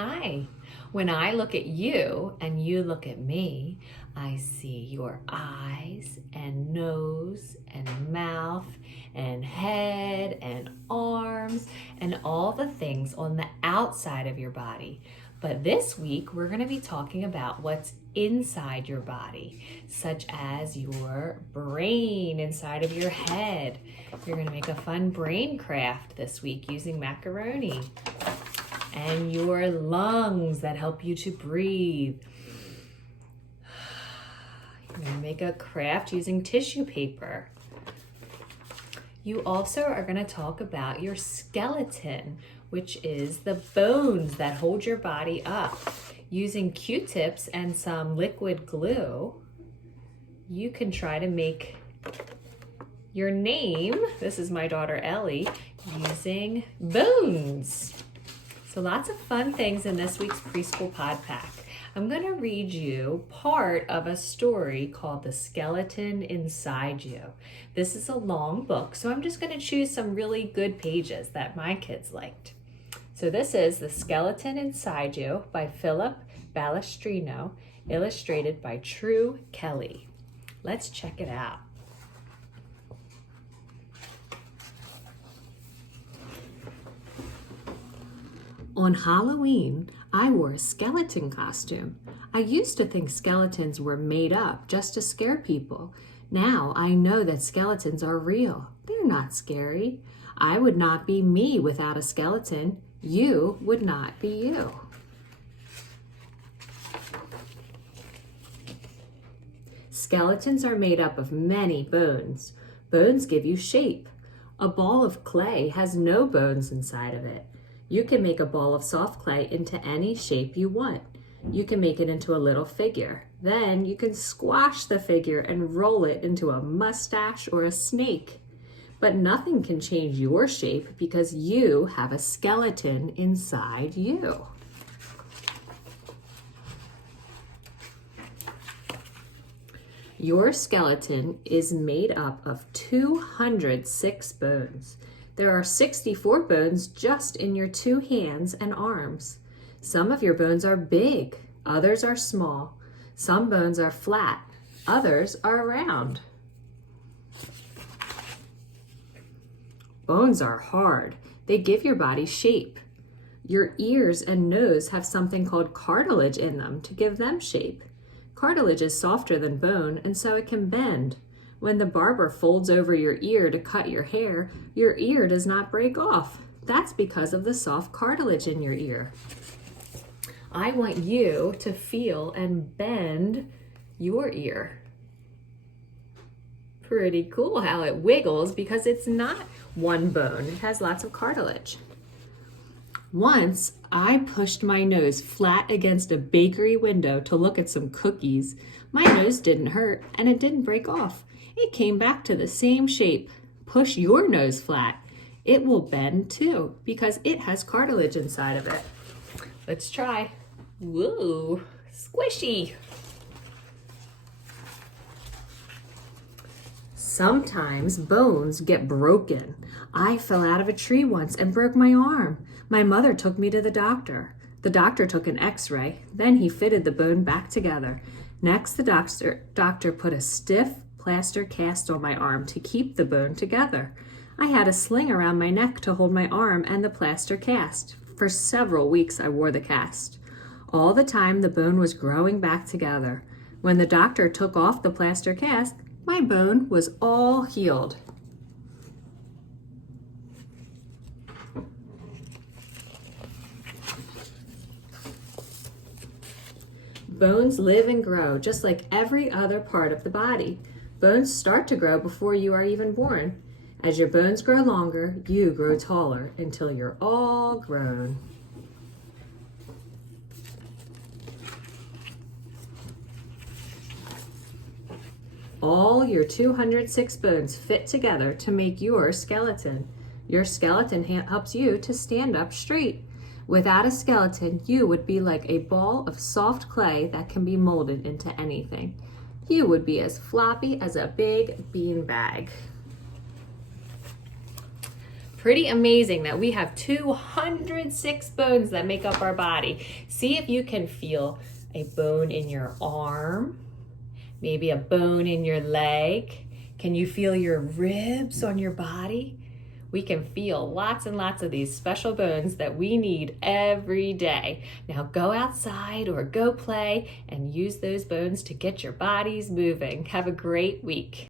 Hi. When I look at you and you look at me, I see your eyes and nose and mouth and head and arms and all the things on the outside of your body. But this week, we're going to be talking about what's inside your body, such as your brain inside of your head. You're going to make a fun brain craft this week using macaroni. And your lungs that help you to breathe. You're going to make a craft using tissue paper. You also are going to talk about your skeleton, which is the bones that hold your body up. Using Q-tips and some liquid glue, you can try to make your name, this is my daughter Ellie, using bones. So lots of fun things in this week's Preschool Pod Pack. I'm going to read you part of a story called The Skeleton Inside You. This is a long book, so I'm just going to choose some really good pages that my kids liked. So this is The Skeleton Inside You by Philip Balestrino, illustrated by True Kelly. Let's check it out. On Halloween, I wore a skeleton costume. I used to think skeletons were made up just to scare people. Now I know that skeletons are real. They're not scary. I would not be me without a skeleton. You would not be you. Skeletons are made up of many bones. Bones give you shape. A ball of clay has no bones inside of it. You can make a ball of soft clay into any shape you want. You can make it into a little figure. Then you can squash the figure and roll it into a mustache or a snake. But nothing can change your shape because you have a skeleton inside you. Your skeleton is made up of 206 bones. There are 64 bones just in your 2 hands and arms. Some of your bones are big, others are small. Some bones are flat, others are round. Bones are hard. They give your body shape. Your ears and nose have something called cartilage in them to give them shape. Cartilage is softer than bone, and so it can bend. When the barber folds over your ear to cut your hair, your ear does not break off. That's because of the soft cartilage in your ear. I want you to feel and bend your ear. Pretty cool how it wiggles because it's not one bone. It has lots of cartilage. Once, I pushed my nose flat against a bakery window to look at some cookies. My nose didn't hurt and it didn't break off. It came back to the same shape. Push your nose flat. It will bend too because it has cartilage inside of it. Let's try. Whoa, squishy. Sometimes bones get broken. I fell out of a tree once and broke my arm. My mother took me to the doctor. The doctor took an x-ray. Then he fitted the bone back together. Next, the doctor put a stiff plaster cast on my arm to keep the bone together. I had a sling around my neck to hold my arm and the plaster cast. For several weeks I wore the cast. All the time the bone was growing back together. When the doctor took off the plaster cast, my bone was all healed. Bones live and grow just like every other part of the body. Bones start to grow before you are even born. As your bones grow longer, you grow taller until you're all grown. All your 206 bones fit together to make your skeleton. Your skeleton helps you to stand up straight. Without a skeleton, you would be like a ball of soft clay that can be molded into anything. You would be as floppy as a big bean bag. Pretty amazing that we have 206 bones that make up our body. See if you can feel a bone in your arm, maybe a bone in your leg. Can you feel your ribs on your body? We can feel lots and lots of these special bones that we need every day. Now go outside or go play and use those bones to get your bodies moving. Have a great week.